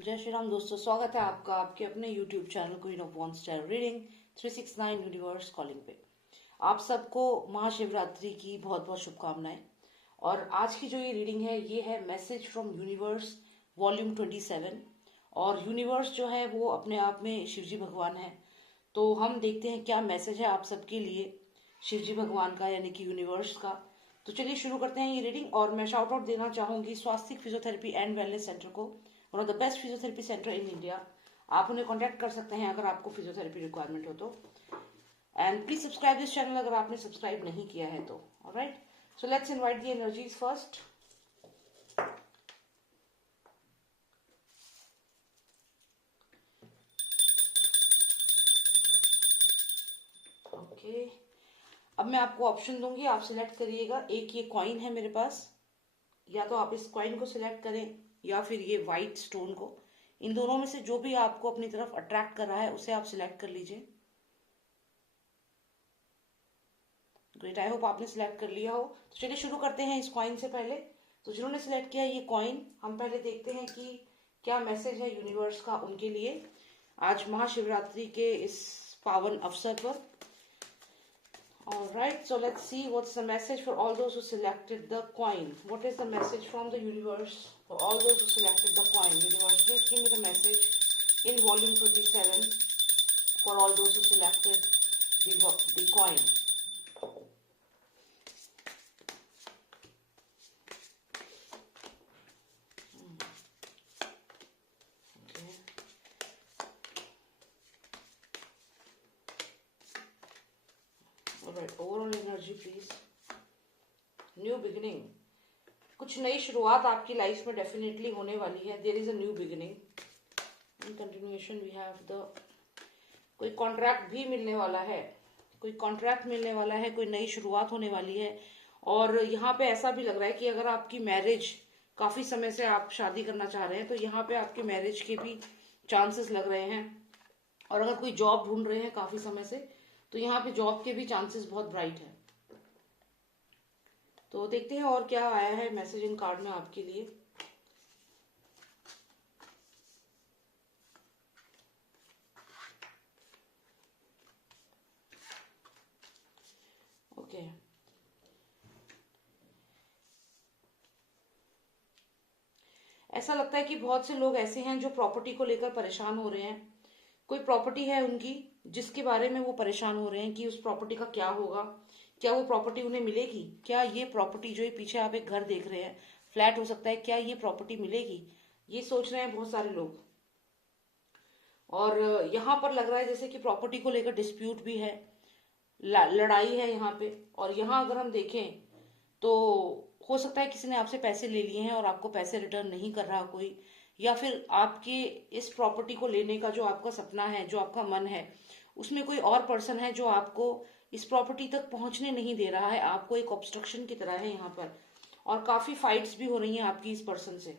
जय श्री राम दोस्तों, स्वागत है आपका आपके अपने YouTube channel queen of one star reading 369 universe calling पे। आप सबको महाशिवरात्रि की बहुत बहुत शुभकामनाएं। और आज की जो ये रीडिंग है ये है मैसेज फ्रॉम यूनिवर्स वॉल्यूम 27। और यूनिवर्स जो है वो अपने आप में शिवजी भगवान है। तो हम देखते हैं क्या मैसेज है आप सबके लिए शिवजी भगवान का, यानी कि यूनिवर्स का। तो चलिए शुरू करते हैं ये रीडिंग। और मैं शाउट आउट देना चाहूंगी स्वास्तिक फिजियोथेरेपी एंड वेलनेस सेंटर को, one of the best physiotherapy centre in India. आप उन्हें कांटेक्ट कर सकते हैं अगर आपको फिजियोथेरेपी रिक्वायरमेंट हो तो। And please subscribe this channel अगर आपने सब्सक्राइब नहीं किया है तो। Alright, so let's invite the energies first. Okay, अब मैं आपको ऑप्शन दूंगी, आप सिलेक्ट करिएगा। एक ये कॉइन है मेरे पास, या तो आप इस कॉइन को सिलेक्ट करें या फिर ये व्हाइट स्टोन को। इन दोनों में से जो भी आपको अपनी तरफ अट्रैक्ट कर रहा है उसे आप सिलेक्ट कर लीजिए। ग्रेट, आई होप आपने सिलेक्ट कर लिया हो। तो चलिए शुरू करते हैं इस कॉइन से पहले। तो जिन्होंने सिलेक्ट किया ये कॉइन, हम पहले देखते हैं कि क्या मैसेज है यूनिवर्स का उनके लिए आज महाशिवरात्रि के इस पावन अवसर पर। Alright, so let's see what's the message for all those who selected the coin. What is the message from the universe for all those who selected the coin? Universe, please give me the message in volume 27 for all those who selected the coin. Okay. Alright, overall energy please. New beginning, कुछ नई शुरुआत आपकी life में definitely होने वाली है। There is a new beginning. In continuation we have the कोई contract भी मिलने वाला है, कोई कॉन्ट्रैक्ट मिलने वाला है, कोई नई शुरुआत होने वाली है। और यहाँ पे ऐसा भी लग रहा है कि अगर आपकी मैरिज, काफी समय से आप शादी करना चाह रहे हैं तो यहाँ पे आपकी मैरिज के भी चांसेस लग रहे हैं। और अगर कोई जॉब ढूंढ रहे हैं काफी समय से तो यहाँ पे जॉब के भी चांसेस बहुत ब्राइट है। तो देखते हैं और क्या आया है मैसेज इन कार्ड में आपके लिए। ओके, ऐसा लगता है कि बहुत से लोग ऐसे हैं जो प्रॉपर्टी को लेकर परेशान हो रहे हैं। कोई प्रॉपर्टी है उनकी जिसके बारे में वो परेशान हो रहे हैं कि उस प्रॉपर्टी का क्या होगा, क्या वो प्रॉपर्टी उन्हें मिलेगी, क्या ये प्रॉपर्टी जो ये पीछे आप एक घर देख रहे हैं, फ्लैट हो सकता है, क्या ये प्रॉपर्टी मिलेगी, ये सोच रहे हैं बहुत सारे लोग। और यहाँ पर लग रहा है जैसे कि प्रॉपर्टी को लेकर डिस्प्यूट भी है, लड़ाई है यहाँ पे। और यहाँ अगर हम देखें तो हो सकता है किसी ने आपसे पैसे ले लिए हैं और आपको पैसे रिटर्न नहीं कर रहा कोई, या फिर आपके इस प्रॉपर्टी को लेने का जो आपका सपना है, जो आपका मन है, उसमें कोई और पर्सन है जो आपको इस प्रॉपर्टी तक पहुंचने नहीं दे रहा है, आपको एक ऑब्स्ट्रक्शन की तरह है यहाँ पर। और काफी फाइट्स भी हो रही हैं आपकी इस पर्सन से।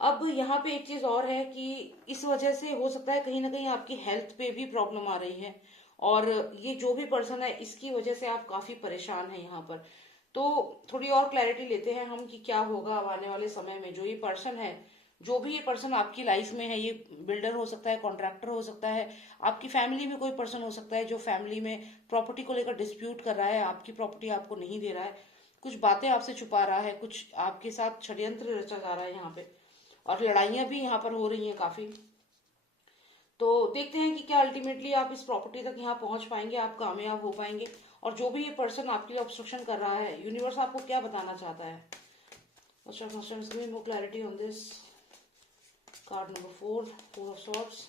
अब यहाँ पे एक चीज और है कि इस वजह से हो सकता है कहीं ना कहीं आपकी हेल्थ पे भी प्रॉब्लम आ रही है। और ये जो भी पर्सन है इसकी वजह से आप काफी परेशान हैं यहाँ पर। तो थोड़ी और क्लैरिटी लेते हैं हम कि क्या होगा अब आने वाले समय में। जो ये पर्सन है, जो भी ये पर्सन आपकी लाइफ में है, ये बिल्डर हो सकता है, कॉन्ट्रैक्टर हो सकता है, आपकी फैमिली में कोई पर्सन हो सकता है जो फैमिली में प्रॉपर्टी को लेकर डिस्प्यूट कर रहा है, आपकी प्रॉपर्टी आपको नहीं दे रहा है, कुछ बातें आपसे छुपा रहा है, कुछ आपके साथ षड्यंत्र रचा जा रहा है यहाँ पे। और लड़ाइयां भी यहाँ पर हो रही हैं काफी। तो देखते हैं कि क्या अल्टीमेटली आप इस प्रॉपर्टी तक यहाँ पहुंच पाएंगे, आप कामयाब हो पाएंगे। और जो भी ये पर्सन आपके लिए ऑब्स्ट्रक्शन कर रहा है, यूनिवर्स आपको क्या बताना चाहता है। मोर clarity on this card number 4, 4 of swords.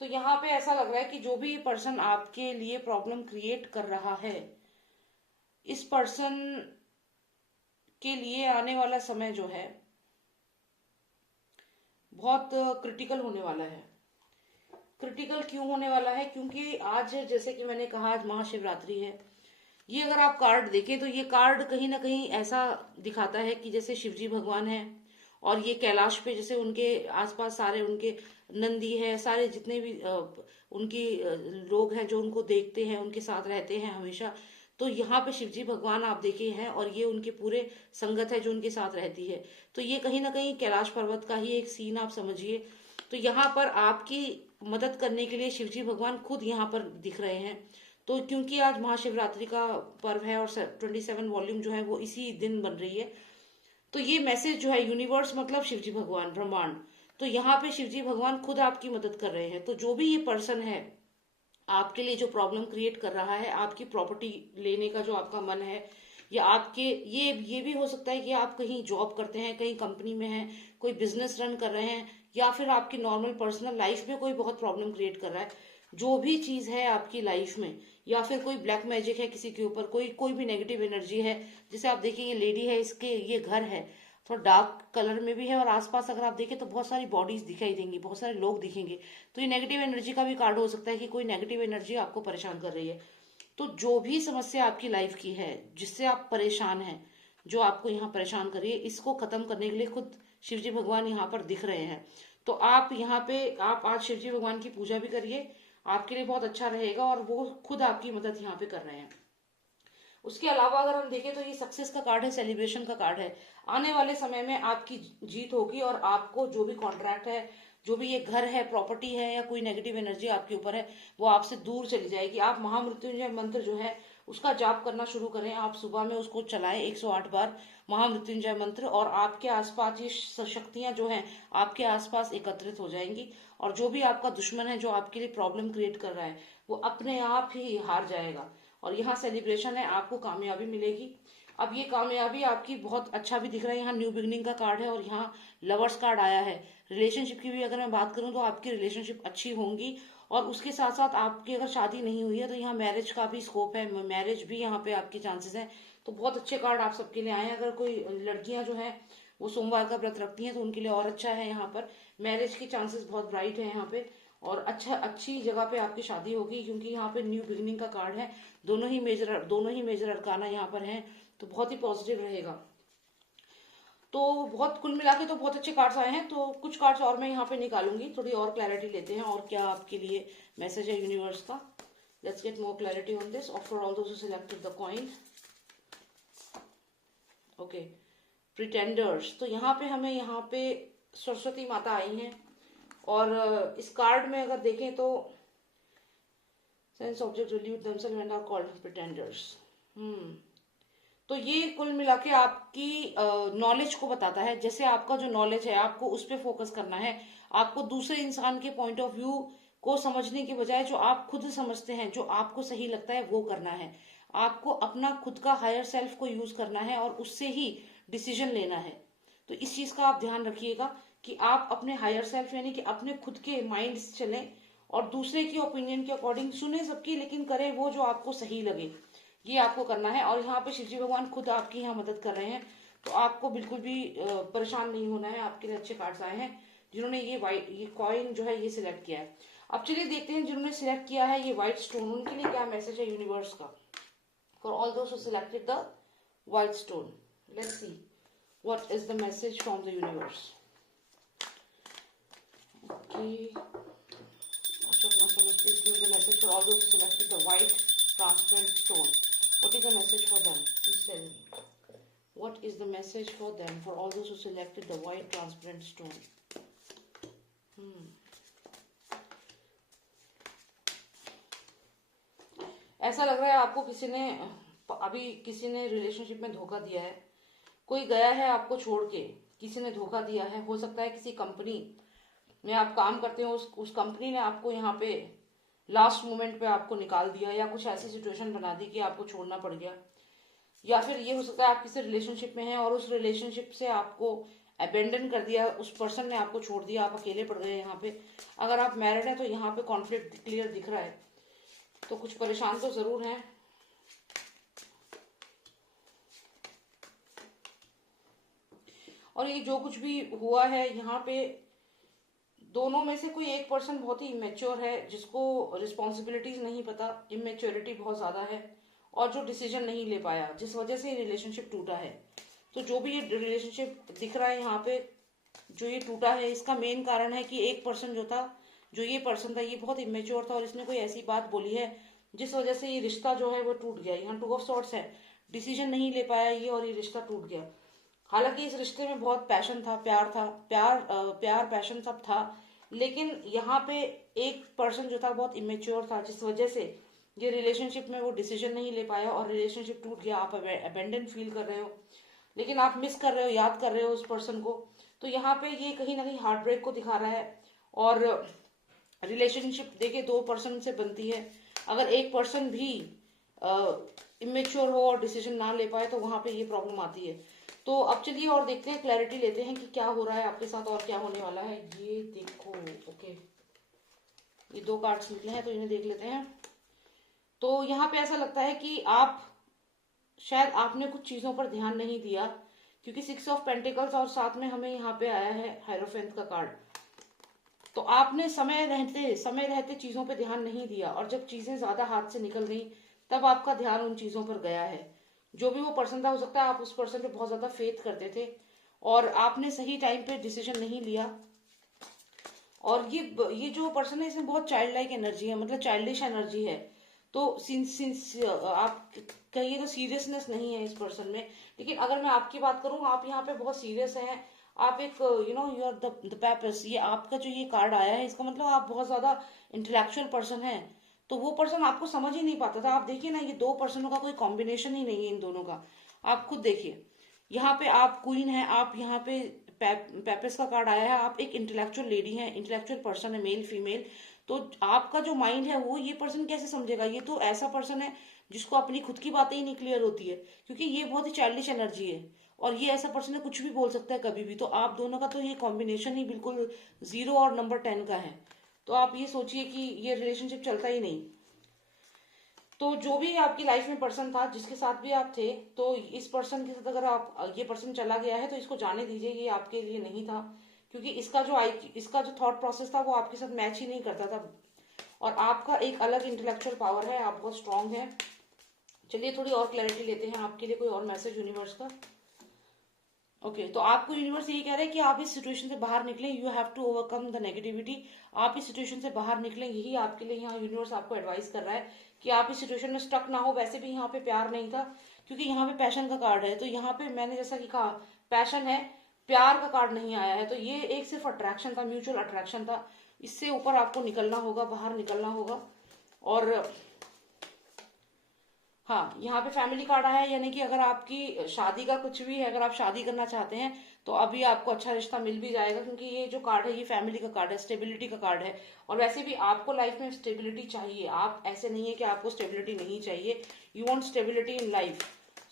तो यहाँ पे ऐसा लग रहा है कि जो भी ये पर्सन आपके लिए प्रॉब्लम क्रिएट कर रहा है, इस पर्सन के लिए आने वाला समय जो है बहुत क्रिटिकल होने वाला है। क्रिटिकल क्यों होने वाला है? क्योंकि आज, जैसे कि मैंने कहा, आज महाशिवरात्रि है। ये अगर आप कार्ड देखें तो ये कार्ड कहीं ना कहीं ऐसा दिखाता है कि जैसे शिवजी भगवान है और ये कैलाश पे जैसे उनके आसपास सारे उनके नंदी है, सारे जितने भी उनकी लोग हैं जो उनको देखते हैं, उनके साथ रहते हैं हमेशा। तो यहाँ पे शिव जी भगवान आप देखे हैं, और ये उनके पूरे संगत है जो उनके साथ रहती है। तो ये कहीं ना कहीं कैलाश पर्वत का ही एक सीन आप समझिए। तो यहाँ पर आपकी मदद करने के लिए शिव जी भगवान खुद यहाँ पर दिख रहे हैं। तो क्योंकि आज महाशिवरात्रि का पर्व है और 27 वॉल्यूम जो है वो इसी दिन बन रही है, तो ये मैसेज जो है यूनिवर्स मतलब शिवजी भगवान, ब्रह्मांड, तो यहाँ पे शिवजी भगवान खुद आपकी मदद कर रहे हैं। तो जो भी ये पर्सन है आपके लिए जो प्रॉब्लम क्रिएट कर रहा है, आपकी प्रॉपर्टी लेने का जो आपका मन है, या आपके ये भी हो सकता है कि आप कहीं जॉब करते हैं, कहीं कंपनी में हैं, कोई बिजनेस रन कर रहे हैं, या फिर आपकी नॉर्मल पर्सनल लाइफ में कोई बहुत प्रॉब्लम क्रिएट कर रहा है। जो भी चीज है आपकी लाइफ में, या फिर कोई ब्लैक मैजिक है किसी के ऊपर, कोई भी नेगेटिव एनर्जी है। जैसे आप देखिए ये लेडी है, इसके ये घर है थोड़ा डार्क कलर में भी है, और आसपास अगर आप देखें तो बहुत सारी बॉडीज दिखाई देंगी, बहुत सारे लोग दिखेंगे। तो ये नेगेटिव एनर्जी का भी कार्ड हो सकता है कि कोई नेगेटिव एनर्जी आपको परेशान कर रही है। तो जो भी समस्या आपकी लाइफ की है, जिससे आप परेशान हैं, जो आपको यहाँ परेशान कर रही है, इसको खत्म करने के लिए खुद शिवजी भगवान यहाँ पर दिख रहे हैं। तो आप यहाँ पे आप आज शिवजी भगवान की पूजा भी करिए, आपके लिए बहुत अच्छा रहेगा, और वो खुद आपकी मदद यहाँ पे कर रहे हैं। उसके अलावा अगर हम देखें तो ये सक्सेस का कार्ड है, सेलिब्रेशन का कार्ड है। आने वाले समय में आपकी जीत होगी, और आपको जो भी कॉन्ट्रैक्ट है, जो भी ये घर है, प्रॉपर्टी है, या कोई नेगेटिव एनर्जी आपके ऊपर है, वो आपसे दूर चली जाएगी। आप महामृत्युंजय मंत्र जो है उसका जाप करना शुरू करें। आप सुबह में उसको चलाएं 108 बार महामृत्युंजय मंत्र, और आपके आसपास ये शक्तियां जो हैं आपके आसपास एकत्रित हो जाएंगी, और जो भी आपका दुश्मन है जो आपके लिए प्रॉब्लम क्रिएट कर रहा है, वो अपने आप ही हार जाएगा। और यहाँ सेलिब्रेशन है, आपको कामयाबी मिलेगी। अब ये कामयाबी आपकी बहुत अच्छा भी दिख रहा है, यहाँ न्यू बिगनिंग का कार्ड है, और यहाँ लवर्स कार्ड आया है। रिलेशनशिप की भी अगर मैं बात करूं तो आपकी रिलेशनशिप अच्छी होंगी, और उसके साथ साथ आपकी अगर शादी नहीं हुई है तो यहाँ मैरिज का भी स्कोप है, मैरिज भी यहाँ पे आपके चांसेस हैं। तो बहुत अच्छे कार्ड आप सबके लिए आए हैं। अगर कोई लड़कियां जो हैं वो सोमवार का व्रत रखती हैं तो उनके लिए और अच्छा है। यहाँ पर मैरिज के चांसेस बहुत ब्राइट है यहाँ पे, और अच्छी जगह पे आपकी शादी होगी, क्योंकि यहाँ पे न्यू बिगिनिंग का कार्ड है। दोनों ही मेजर अरकाना यहाँ पर हैं, तो बहुत ही पॉजिटिव रहेगा। तो बहुत कुल मिला के तो बहुत अच्छे कार्ड्स आए हैं। तो कुछ कार्ड्स और मैं यहाँ पे निकालूंगी, थोड़ी और क्लैरिटी लेते हैं, और क्या आपके लिए मैसेज है यूनिवर्स का। Let's get more clarity on this, और for all those who selected the coin. Okay, pretenders. तो यहाँ पे हमें यहाँ पे सरस्वती माता आई हैं, और इस कार्ड में अगर देखें तो sense object relieve themselves and are called pretenders. तो ये कुल मिला के आपकी नॉलेज को बताता है। जैसे आपका जो नॉलेज है आपको उस पर फोकस करना है। आपको दूसरे इंसान के पॉइंट ऑफ व्यू को समझने के बजाय जो आप खुद समझते हैं, जो आपको सही लगता है वो करना है। आपको अपना खुद का हायर सेल्फ को यूज करना है, और उससे ही डिसीजन लेना है। तो इस चीज का आप ध्यान रखिएगा कि आप अपने हायर सेल्फ यानी कि अपने खुद के माइंड से चलें, और दूसरे की ओपिनियन के अकॉर्डिंग सुने सबकी, लेकिन करें वो जो आपको सही लगे, ये आपको करना है। और यहाँ पे शिवजी भगवान खुद आपकी यहाँ मदद कर रहे हैं, तो आपको बिल्कुल भी परेशान नहीं होना है। आपके लिए अच्छे कार्ड्स आए हैं जिन्होंने ये कॉइन जो है ये सिलेक्ट किया है। अब चलिए देखते हैं जिन्होंने सिलेक्ट किया है ये व्हाइट स्टोन, उनके लिए क्या मैसेज है यूनिवर्स का। For all those who selected the white stone, let's see what is the message from the universe. Okay, please give the message for all those who selected the white transparent stone. What is the message for them? Please tell me. What is the message for them, for all those who selected the white transparent stone? ऐसा लग रहा है आपको किसी ने relationship में धोखा दिया है। कोई गया है आपको छोड़ के, किसी ने धोखा दिया है। हो सकता है किसी कंपनी में आप काम करते हो, उस कंपनी ने आपको यहाँ पे लास्ट मोमेंट पे आपको निकाल दिया, या कुछ ऐसी सिचुएशन बना दी कि आपको छोड़ना पड़ गया। या फिर ये हो सकता है आप किसी रिलेशनशिप में हैं और उस रिलेशनशिप से आपको अबेंडन कर दिया, उस पर्सन ने आपको छोड़ दिया, आप अकेले पड़ गए यहाँ पे। अगर आप मैरिड हैं तो यहाँ पे कॉन्फ्लिक्ट क्लियर दिख रहा है, तो कुछ परेशान तो जरूर हैं। और ये जो कुछ भी हुआ है यहाँ पे, दोनों में से कोई एक पर्सन बहुत ही इमेच्योर है, जिसको रिस्पॉन्सिबिलिटीज नहीं पता, इमेच्योरिटी बहुत ज्यादा है, और जो डिसीजन नहीं ले पाया, जिस वजह से रिलेशनशिप टूटा है। तो जो भी ये रिलेशनशिप दिख रहा है यहाँ पे, जो ये टूटा है, इसका मेन कारण है कि एक पर्सन जो ये पर्सन था ये बहुत इमेच्योर था, और इसने कोई ऐसी बात बोली है जिस वजह से ये रिश्ता जो है वो टूट गया। यहाँ टू ऑफ सॉर्ट्स है, डिसीजन नहीं ले पाया ये और ये रिश्ता टूट गया। हालांकि इस रिश्ते में बहुत पैशन था, प्यार था, प्यार पैशन सब था, लेकिन यहाँ पे एक पर्सन जो था बहुत इमेच्योर था, जिस वजह से ये रिलेशनशिप में वो डिसीजन नहीं ले पाया और रिलेशनशिप टूट गया। आप अबेंडन फील कर रहे हो, लेकिन आप मिस कर रहे हो, याद कर रहे हो उस पर्सन को। तो यहाँ पे ये कहीं ना कहीं हार्ट ब्रेक को दिखा रहा है। और रिलेशनशिप देखिए दो पर्सन से बनती है, अगर एक पर्सन भी इमेच्योर हो और डिसीजन ना ले पाए तो वहां पे ये प्रॉब्लम आती है। तो अब चलिए और देखते हैं, क्लैरिटी लेते हैं कि क्या हो रहा है आपके साथ और क्या होने वाला है। ये देखो, ओके, ये दो कार्ड्स निकले हैं तो इन्हें देख लेते हैं। तो यहाँ पे ऐसा लगता है कि आप शायद आपने कुछ चीजों पर ध्यान नहीं दिया, क्योंकि 6 ऑफ पेंटिकल्स और साथ में हमें यहाँ पे आया है हायरोफेंट का कार्ड। तो आपने समय रहते चीजों पे ध्यान नहीं दिया, और जब चीजें ज्यादा हाथ से निकल गई तब आपका ध्यान उन चीजों पर गया है। जो भी वो पर्सन था, हो सकता है आप उस पर्सन पे बहुत ज्यादा फेथ करते थे और आपने सही टाइम पे डिसीजन नहीं लिया। और ये जो पर्सन है इसमें बहुत चाइल्ड लाइक एनर्जी है, मतलब चाइल्डिश एनर्जी है। तो सिंस आप कहिए तो सीरियसनेस नहीं है इस पर्सन में। लेकिन अगर मैं आपकी बात करूं, आप यहाँ पे बहुत सीरियस हैं। आप एक यू आर द पेपर्स, ये आपका जो ये कार्ड आया है इसका मतलब आप बहुत ज्यादा इंटेलेक्चुअल पर्सन है। तो वो पर्सन आपको समझ ही नहीं पाता था। आप देखिए ना, ये दो पर्सनों का कोई कॉम्बिनेशन ही नहीं है इन दोनों का। आप खुद देखिए, यहाँ पे आप क्वीन है, आप यहाँ पे पेपिस का कार्ड आया है। आप एक इंटेलेक्चुअल लेडी है, इंटेलेक्चुअल पर्सन है, मेल फीमेल। तो आपका जो माइंड है वो ये पर्सन कैसे समझेगा? ये तो ऐसा पर्सन है जिसको अपनी खुद की बातें ही नहीं क्लियर होती है, क्योंकि ये बहुत ही चाइल्डिश एनर्जी है। और ये ऐसा पर्सन है कुछ भी बोल सकता है कभी भी। तो आप दोनों का तो ये कॉम्बिनेशन ही बिल्कुल 0 और नंबर 10 का है। तो आप ये सोचिए कि ये रिलेशनशिप चलता ही नहीं। तो जो भी आपकी लाइफ में पर्सन था, जिसके साथ भी आप थे, तो इस पर्सन के साथ अगर आप ये पर्सन चला गया है तो इसको जाने दीजिए, ये आपके लिए नहीं था। क्योंकि इसका जो थॉट प्रोसेस था वो आपके साथ मैच ही नहीं करता था। और आपका एक अलग इंटेलेक्चुअल पावर है, आप बहुत स्ट्रांग है। चलिए थोड़ी और क्लैरिटी लेते हैं आपके लिए, कोई और मैसेज यूनिवर्स का। ओके, तो आपको यूनिवर्स यही कह रहा है कि आप इस सिचुएशन से बाहर निकलें। You have to overcome the negativity. आप इस सिचुएशन से बाहर निकलें, यही आपके लिए यहाँ यूनिवर्स आपको एडवाइस कर रहा है कि आप इस सिचुएशन में स्टक ना हो। वैसे भी यहाँ पे प्यार नहीं था, क्योंकि यहाँ पे पैशन का कार्ड है। तो यहाँ पे मैंने जैसा कि कहा, पैशन है, प्यार का कार्ड नहीं आया है। तो ये एक सिर्फ अट्रैक्शन था, म्यूचुअल अट्रैक्शन था। इससे ऊपर आपको निकलना होगा, बाहर निकलना होगा। और हाँ, यहाँ पे फैमिली कार्ड आया है, यानी कि अगर आपकी शादी का कुछ भी है, अगर आप शादी करना चाहते हैं तो अभी आपको अच्छा रिश्ता मिल भी जाएगा। क्योंकि ये जो कार्ड है ये फैमिली का कार्ड है, स्टेबिलिटी का कार्ड है। और वैसे भी आपको लाइफ में स्टेबिलिटी चाहिए। आप ऐसे नहीं है कि आपको स्टेबिलिटी नहीं चाहिए, you want stability in life.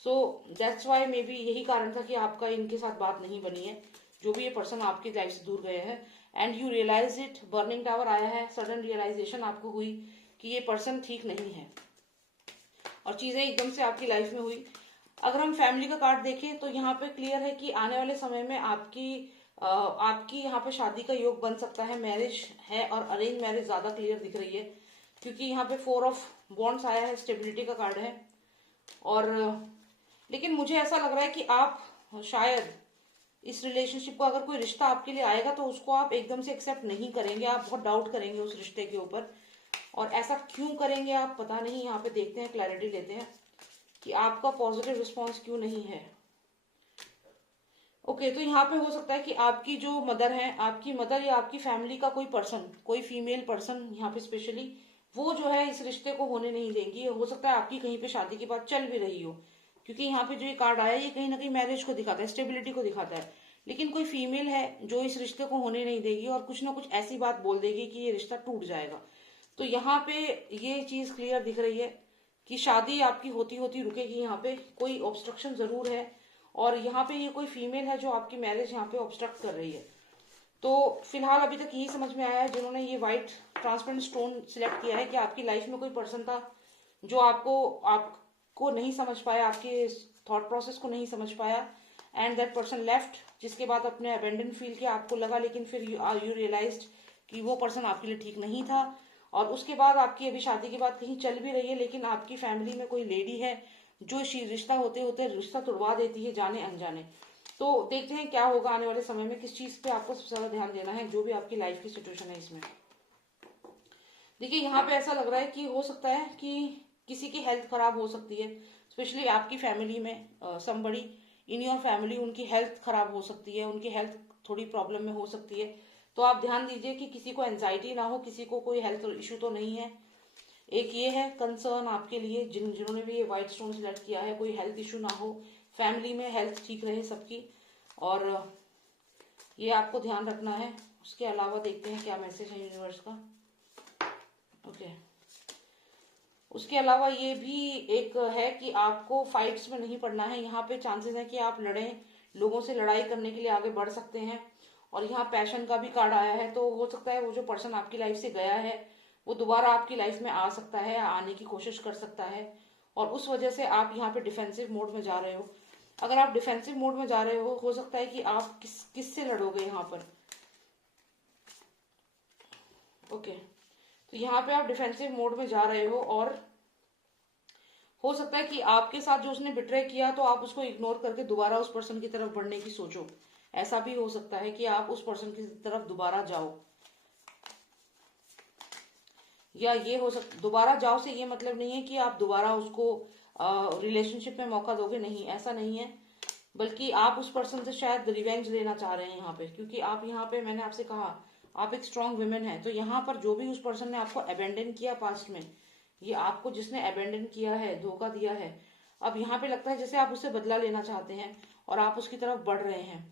So that's why may be यही कारण था कि आपका इनके साथ बात नहीं बनी है, जो भी ये पर्सन आपकी लाइफ से दूर गए हैं। And you realise it, burning tower आया है, सडन रियलाइजेशन आपको हुई कि ये पर्सन ठीक नहीं है और चीजें एकदम से आपकी लाइफ में हुई। अगर हम फैमिली का कार्ड देखें तो यहाँ पे क्लियर है कि आने वाले समय में आपकी यहाँ पे शादी का योग बन सकता है, मैरिज है। और अरेंज मैरिज ज्यादा क्लियर दिख रही है, क्योंकि यहाँ पे 4 ऑफ वॉन्ड्स आया है, स्टेबिलिटी का कार्ड है। और लेकिन मुझे ऐसा लग रहा है कि आप शायद इस रिलेशनशिप को, अगर कोई रिश्ता आपके लिए आएगा तो उसको आप एकदम से एक्सेप्ट नहीं करेंगे, आप बहुत डाउट करेंगे उस रिश्ते के ऊपर। और ऐसा क्यों करेंगे आप पता नहीं। यहाँ पे देखते हैं, क्लैरिटी लेते हैं कि आपका पॉजिटिव रिस्पॉन्स क्यों नहीं है। ओके, तो यहाँ पे हो सकता है कि आपकी जो मदर है, आपकी मदर या आपकी फैमिली का कोई पर्सन, कोई फीमेल पर्सन यहाँ पे स्पेशली, वो जो है इस रिश्ते को होने नहीं देंगी। हो सकता है आपकी कहीं पे शादी की बात चल भी रही हो, क्योंकि यहाँ पे जो ये कार्ड आया ये कहीं ना कहीं मैरिज को दिखाता है, स्टेबिलिटी को दिखाता है। लेकिन कोई फीमेल है जो इस रिश्ते को होने नहीं देगी और कुछ ना कुछ ऐसी बात बोल देगी कि ये रिश्ता टूट जाएगा। तो यहाँ पे ये चीज क्लियर दिख रही है कि शादी आपकी होती होती रुकेगी। यहाँ पे कोई ऑब्स्ट्रक्शन जरूर है, और यहाँ पे ये कोई फीमेल है जो आपकी मैरिज यहाँ पे ऑब्स्ट्रक्ट कर रही है। तो फिलहाल अभी तक यही समझ में आया है जिन्होंने ये व्हाइट ट्रांसपेरेंट स्टोन सिलेक्ट किया है, कि आपकी लाइफ में कोई पर्सन था जो आपको नहीं समझ पाया, आपके थॉट प्रोसेस को नहीं समझ पाया। एंड दैट पर्सन लेफ्ट, जिसके बाद अपने अबेंडन फील किया आपको लगा, लेकिन फिर यू रियलाइज्ड कि वो पर्सन आपके लिए ठीक नहीं था। और उसके बाद आपकी अभी शादी की बात कहीं चल भी रही है, लेकिन आपकी फैमिली में कोई लेडी है जो रिश्ता होते होते रिश्ता तुड़वा देती है, जाने अनजाने। तो देखते हैं क्या होगा आने वाले समय में, किस चीज पे आपको सबसे ज्यादा ध्यान देना है, जो भी आपकी लाइफ की सिचुएशन है इसमें। देखिए यहाँ पे ऐसा लग रहा है कि हो सकता है कि किसी की हेल्थ खराब हो सकती है, स्पेशली आपकी फैमिली में समबड़ी इन योर फैमिली, उनकी हेल्थ खराब हो सकती है, उनकी हेल्थ थोड़ी प्रॉब्लम में हो सकती है। तो आप ध्यान दीजिए कि किसी को एंजाइटी ना हो, किसी को कोई हेल्थ इशू तो नहीं है। एक ये है कंसर्न आपके लिए, जिन्होंने भी ये व्हाइट स्टोन सिलेक्ट किया है, कोई हेल्थ इशू ना हो, फैमिली में हेल्थ ठीक रहे सबकी, और ये आपको ध्यान रखना है। उसके अलावा देखते हैं क्या मैसेज है यूनिवर्स का। ओके, उसके अलावा ये भी एक है कि आपको फाइट्स में नहीं पड़ना है। यहाँ पे चांसेस है कि आप लड़ें, लोगों से लड़ाई करने के लिए आगे बढ़ सकते हैं। और यहाँ पैशन का भी कार्ड आया है, तो हो सकता है वो जो पर्सन आपकी लाइफ से गया है वो दोबारा आपकी लाइफ में आ सकता है, आने की कोशिश कर सकता है, और उस वजह से आप यहाँ पे डिफेंसिव मोड में जा रहे हो। अगर आप डिफेंसिव मोड में जा रहे हो सकता है कि आप किससे लड़ोगे यहाँ पर। ओके, तो यहाँ पे आप डिफेंसिव मोड में जा रहे हो, और हो सकता है कि आपके साथ जो उसने बिट्रे किया तो आप उसको इग्नोर करके दोबारा उस पर्सन की तरफ बढ़ने की सोचो। ऐसा भी हो सकता है कि आप उस पर्सन की तरफ दोबारा जाओ, या ये हो सकता दोबारा जाओ से ये मतलब नहीं है कि आप दोबारा उसको रिलेशनशिप में मौका दोगे, नहीं, ऐसा नहीं है। बल्कि आप उस पर्सन से शायद रिवेंज लेना चाह रहे हैं यहाँ पे, क्योंकि आप यहाँ पे, मैंने आपसे कहा आप एक स्ट्रांग वुमेन है। तो यहाँ पर जो भी उस पर्सन ने आपको अबेंडन किया पास्ट में, ये आपको जिसने अबेंडन किया है, धोखा दिया है, अब यहाँ पे लगता है जैसे आप उससे बदला लेना चाहते हैं और आप उसकी तरफ बढ़ रहे हैं।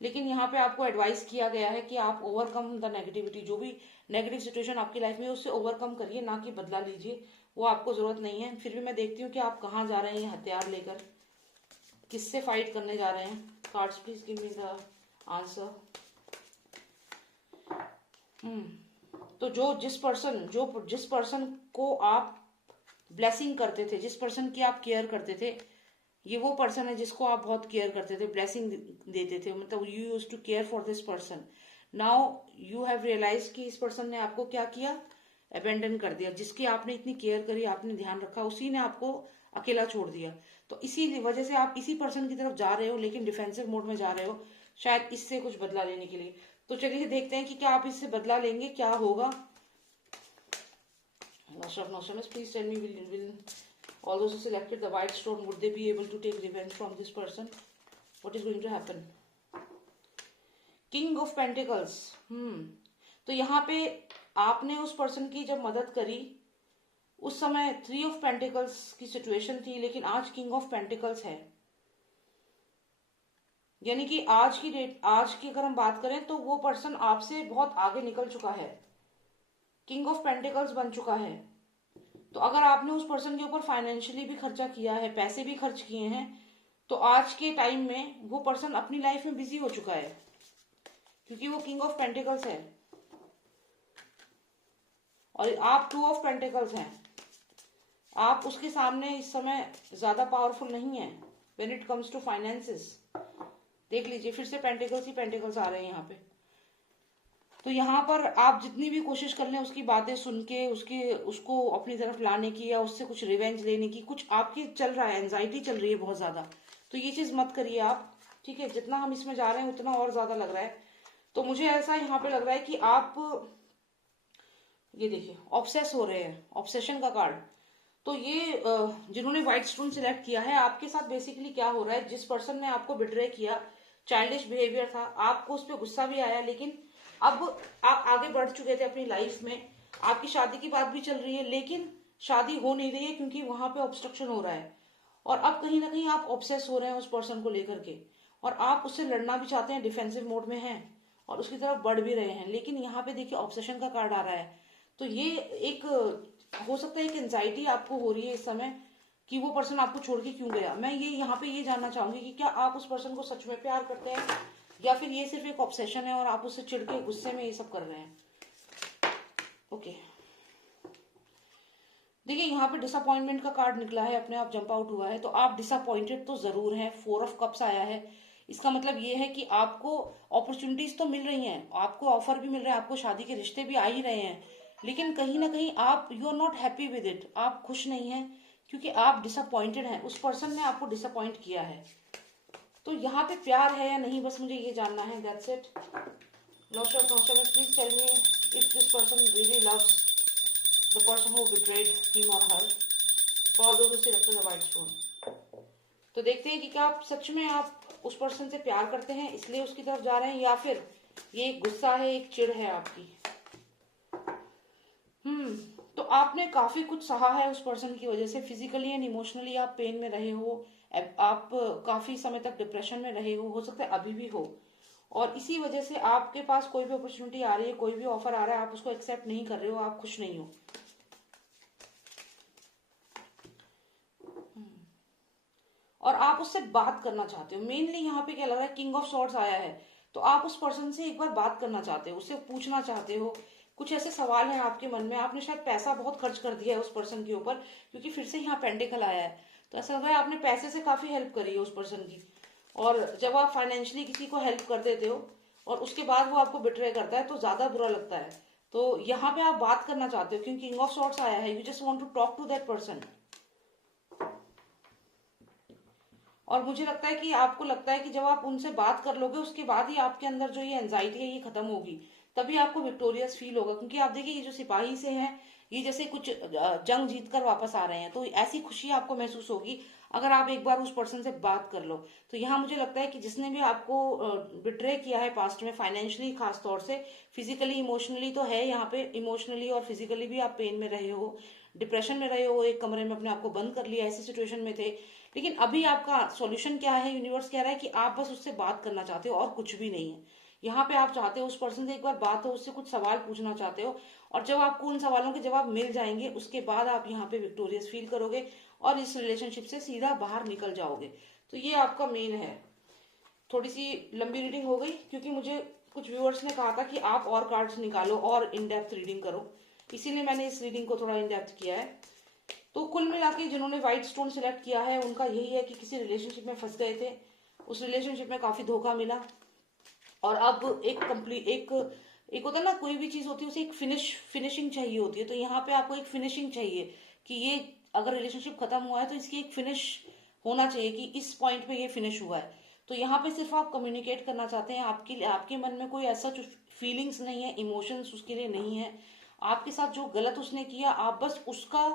लेकिन यहाँ पे आपको एडवाइस किया गया है कि आप ओवरकम द नेगेटिविटी, जो भी नेगेटिव सिचुएशन आपकी लाइफ में है उससे ओवरकम करिए, ना कि बदला लीजिए, वो आपको जरूरत नहीं है। फिर भी मैं देखती हूँ कि आप कहाँ जा रहे हैं हथियार लेकर, किससे फाइट करने जा रहे हैं। Cards please give me the answer. तो जिस पर्सन को आप ब्लेसिंग करते थे, जिस पर्सन की आप केयर करते थे, ये वो पर्सन है जिसको आप बहुत केयर करते थे, ब्लेसिंग देते थे, मतलब you used to care for this person. Now you have realise कि इस पर्सन ने आपको क्या किया, अबेंडन कर दिया। जिसकी आपने इतनी केयर करी, आपने ध्यान रखा, उसी ने आपको अकेला छोड़ दिया। तो इसी वजह से आप इसी पर्सन की तरफ जा रहे हो, लेकिन डिफेंसिव मोड में जा रहे हो, शायद इससे कुछ बदला लेने के लिए। तो चलिए देखते हैं कि क्या आप इससे बदला लेंगे, क्या होगा। Please tell me, will all those who selected the white stone, would they be able to take revenge from this person? What is going to happen? King of Pentacles. तो यहाँ पे आपने उस पर्सन की जब मदद करी उस समय 3 ऑफ पेंटिकल्स की सिचुएशन थी, लेकिन आज किंग ऑफ पेंटिकल्स है। यानी कि आज की अगर हम बात करें तो वो पर्सन आपसे बहुत आगे निकल चुका है, किंग ऑफ पेंटिकल्स बन चुका है। तो अगर आपने उस पर्सन के ऊपर फाइनेंशियली भी खर्चा किया है, पैसे भी खर्च किए हैं, तो आज के टाइम में वो पर्सन अपनी लाइफ में बिजी हो चुका है, क्योंकि वो किंग ऑफ पेंटिकल्स है और आप 2 ऑफ पेंटिकल्स हैं। आप उसके सामने इस समय ज्यादा पावरफुल नहीं है when it comes to finances. देख लीजिए, फिर से पेंटिकल्स ही पेंटिकल्स आ रहे हैं यहाँ पे। तो यहाँ पर आप जितनी भी कोशिश कर लें उसकी बातें सुन के उसको अपनी तरफ लाने की, या उससे कुछ रिवेंज लेने की, कुछ आपकी चल रहा है, एंजाइटी चल रही है बहुत ज्यादा, तो ये चीज मत करिए आप, ठीक है। जितना हम इसमें जा रहे हैं उतना और ज्यादा लग रहा है। तो मुझे ऐसा यहाँ पे लग रहा है कि आप ये देखिए ऑब्सेस हो रहे हैं, ऑब्सेशन का कार्ड। तो ये जिन्होंने व्हाइट स्टोन सिलेक्ट किया है, आपके साथ बेसिकली क्या हो रहा है, जिस पर्सन ने आपको बिट्रे किया, चाइल्डिश बिहेवियर था, आपको उस पर गुस्सा भी आया, लेकिन अब आप आगे बढ़ चुके थे अपनी लाइफ में, आपकी शादी की बात भी चल रही है, लेकिन शादी हो नहीं रही है क्योंकि वहां पे ऑब्स्ट्रक्शन हो रहा है। और अब कहीं ना कहीं आप ऑब्सेस हो रहे हैं उस पर्सन को लेकर के, और आप उससे लड़ना भी चाहते हैं, डिफेंसिव मोड में हैं और उसकी तरफ बढ़ भी रहे हैं। लेकिन यहाँ पे देखिए ऑब्सेशन का कार्ड आ रहा है। तो ये एक हो सकता है एक एंजाइटी आपको हो रही है इस समय कि वो पर्सन आपको छोड़ के क्यों गया। मैं ये यहाँ पे ये जानना चाहूंगी कि क्या आप उस पर्सन को सच में प्यार करते हैं, या फिर ये सिर्फ एक ऑब्सेशन है और आप उससे चिढ़ के गुस्से में ये सब कर रहे हैं। ओके, देखिए यहाँ पे डिसअपॉइंटमेंट का कार्ड निकला है, अपने आप जंप आउट हुआ है। तो आप डिसअपॉइंटेड तो जरूर हैं। 4 ऑफ कप्स आया है, इसका मतलब ये है कि आपको अपॉर्चुनिटीज तो मिल रही हैं, आपको ऑफर भी मिल रहा है, आपको शादी के रिश्ते भी आ ही रहे हैं, लेकिन कहीं ना कहीं आप you are not happy with it, आप खुश नहीं हैं, क्योंकि आप डिसअपॉइंटेड हैं। उस पर्सन ने आपको डिसअपॉइंट किया है। तो यहाँ पे प्यार है या नहीं, बस मुझे ये जानना है, that's it. Nausha please tell me if this person really loves the person who betrayed him or her, for all those who selected the white stone. तो देखते हैं कि क्या आप सच में आप उस पर्सन से प्यार करते हैं इसलिए उसकी तरफ जा रहे हैं, या फिर ये एक गुस्सा है, एक चिढ़ है आपकी। तो आपने काफी कुछ सहा है उस पर्सन की वजह से। फिजिकली एंड इमोशनली आप पेन में रहे हो, आप काफी समय तक डिप्रेशन में रहे हो सकता है अभी भी हो, और इसी वजह से आपके पास कोई भी अपॉर्चुनिटी आ रही है, कोई भी ऑफर आ रहा है, आप उसको एक्सेप्ट नहीं कर रहे हो, आप खुश नहीं हो। और आप उससे बात करना चाहते हो। मेनली यहाँ पे क्या लग रहा है, किंग ऑफ सॉर्ड्स आया है, तो आप उस पर्सन से एक बार बात करना चाहते हो, उससे पूछना चाहते हो। कुछ ऐसे सवाल हैं आपके मन में, आपने शायद पैसा बहुत खर्च कर दिया है उस पर्सन के ऊपर, क्योंकि फिर से यहाँ पेंटिकल आया है, तो ऐसा लग रहा है आपने पैसे से काफी हेल्प करी है उस पर्सन की। और जब आप फाइनेंशियली किसी को हेल्प कर देते हो और उसके बाद वो आपको बिट्रे करता है तो ज्यादा बुरा लगता है। तो यहाँ पे आप बात करना चाहते हो क्योंकि किंग ऑफ सॉर्ड्स आया है, you just want to talk to that person. और मुझे लगता है कि आपको लगता है कि जब आप उनसे बात कर लोगे उसके बाद ही आपके अंदर जो ये एंजाइटी है ये खत्म होगी, तभी आपको विक्टोरियस फील होगा। क्योंकि आप देखिए ये जो सिपाही से हैं, ये जैसे कुछ जंग जीत कर वापस आ रहे हैं, तो ऐसी खुशी आपको महसूस होगी अगर आप एक बार उस पर्सन से बात कर लो। तो यहाँ मुझे लगता है कि जिसने भी आपको बिट्रे किया है पास्ट में, फाइनेंशियली खास तौर से, फिजिकली इमोशनली तो है यहाँ पे, इमोशनली और फिजिकली भी आप पेन में रहे हो, डिप्रेशन में रहे हो, एक कमरे में अपने आप को बंद कर लिया, ऐसी सिचुएशन में थे। लेकिन अभी आपका सॉल्यूशन क्या है, यूनिवर्स कह रहा है कि आप बस उससे बात करना चाहते हो और कुछ भी नहीं है। यहाँ पे आप चाहते हो उस पर्सन से एक बार बात हो, उससे कुछ सवाल पूछना चाहते हो, और जब आपको उन सवालों के जवाब मिल जाएंगे उसके बाद आप यहाँ पे विक्टोरियस फील करोगे और इस रिलेशनशिप से सीधा बाहर निकल जाओगे। तो ये आपका मेन है। थोड़ी सी लंबी रीडिंग हो गई क्योंकि मुझे कुछ व्यूअर्स ने कहा था कि आप और कार्ड्स निकालो और इन डेप्थ रीडिंग करो, इसीलिए मैंने इस रीडिंग को थोड़ा इन डेप्थ किया है। तो कुल मिला के जिन्होंने व्हाइट स्टोन सिलेक्ट किया है उनका यही है कि किसी रिलेशनशिप में फंस गए थे, उस रिलेशनशिप में काफी धोखा मिला, और अब एक होता है ना, कोई भी चीज होती है उसे एक फिनिशिंग चाहिए होती है। तो यहाँ पे आपको एक फिनिशिंग चाहिए कि ये अगर रिलेशनशिप खत्म हुआ है तो इसकी एक फिनिश होना चाहिए कि इस पॉइंट पे ये फिनिश हुआ है। तो यहाँ पे सिर्फ आप कम्युनिकेट करना चाहते हैं, आपके मन में कोई ऐसा फीलिंग्स नहीं है, इमोशंस उसके लिए नहीं है। आपके साथ जो गलत उसने किया, आप बस उसका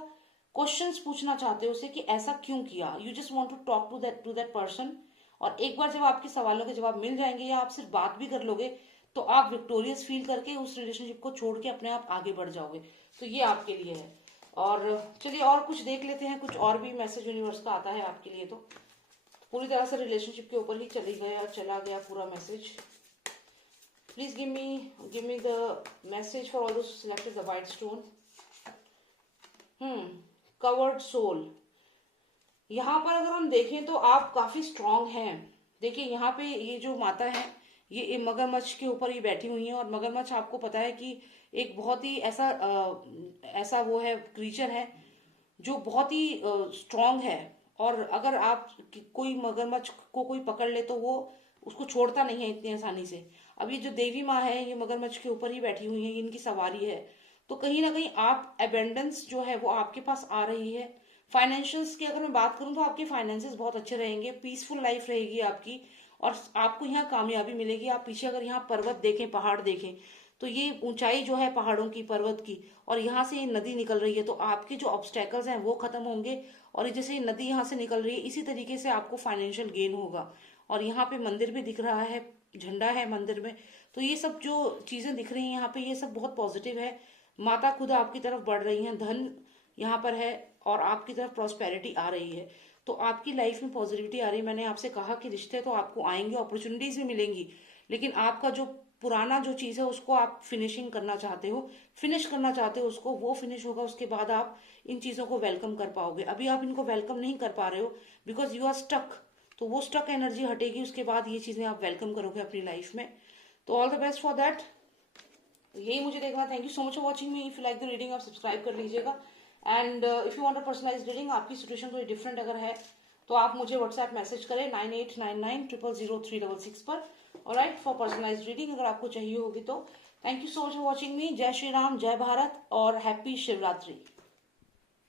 क्वेश्चंस पूछना चाहते हो उसे कि ऐसा क्यों किया। You just want to talk to that person, और एक बार जब आपके सवालों के जवाब मिल जाएंगे या आप सिर्फ बात भी कर लोगे तो आप विक्टोरियस फील करके उस रिलेशनशिप को छोड़ के अपने आप आगे बढ़ जाओगे। तो ये आपके लिए है। और चलिए और कुछ देख लेते हैं, कुछ और भी मैसेज यूनिवर्स का आता है आपके लिए। तो पूरी तरह से रिलेशनशिप के ऊपर ही चला गया पूरा message. Please give me the message for all those selected the white stone. Covered soul. यहाँ पर अगर हम देखें तो आप काफी स्ट्रांग हैं। देखिए यहाँ पे ये जो माता है ये मगरमच्छ के ऊपर ही बैठी हुई है, और मगरमच्छ आपको पता है कि एक बहुत ही ऐसा वो है, क्रीचर है जो बहुत ही स्ट्रांग है। और अगर आप कोई मगरमच्छ को कोई पकड़ ले तो वो उसको छोड़ता नहीं है इतनी आसानी से। अब ये जो देवी माँ है ये मगरमच्छ के ऊपर ही बैठी हुई है, इनकी सवारी है। तो कहीं ना कहीं आप एबेंडेंस जो है वो आपके पास आ रही है। फाइनेंशियल्स की अगर मैं बात करूं तो आपके फाइनेंसेस बहुत अच्छे रहेंगे, पीसफुल लाइफ रहेगी आपकी, और आपको यहाँ कामयाबी मिलेगी। आप पीछे अगर यहाँ पर्वत देखें, पहाड़ देखें, तो ये ऊंचाई जो है पहाड़ों की, पर्वत की, और यहाँ से ये नदी निकल रही है, तो आपके जो ऑब्स्टेकल्स हैं वो खत्म होंगे। और जैसे ये नदी यहाँ से निकल रही है इसी तरीके से आपको फाइनेंशियल गेन होगा। और यहाँ पे मंदिर भी दिख रहा है, झंडा है मंदिर में। तो ये सब जो चीजें दिख रही हैं यहाँ पे ये सब बहुत पॉजिटिव है। माता खुद आपकी तरफ बढ़ रही हैं, धन यहाँ पर है, और आपकी तरफ प्रॉस्पेरिटी आ रही है। तो आपकी लाइफ में पॉजिटिविटी आ रही है। मैंने आपसे कहा कि रिश्ते तो आपको आएंगे, अपॉर्चुनिटीज भी मिलेंगी, लेकिन आपका जो पुराना जो चीज है उसको आप फिनिश करना चाहते हो उसको, वो फिनिश होगा, उसके बाद आप इन चीजों को वेलकम कर पाओगे। अभी आप इनको वेलकम नहीं कर पा रहे हो बिकॉज यू आर स्टक। तो वो स्टक एनर्जी हटेगी, उसके बाद ये चीजें आप वेलकम करोगे अपनी लाइफ में। तो all the best for that. यही मुझे देखना। Thank you so much for watching me. If you like the reading आप सब्सक्राइब कर लीजिएगा। And if you want a personalised reading, आपकी सिचुएशन थोड़ी डिफरेंट अगर है तो आप मुझे व्हाट्सएप मैसेज करें 9899000366 पर। ऑलराइट, फॉर पर्सनलाइज्ड रीडिंग अगर आपको चाहिए होगी तो। Thank you so much for watching मी। जय श्री राम, जय भारत, और हैप्पी शिवरात्रि।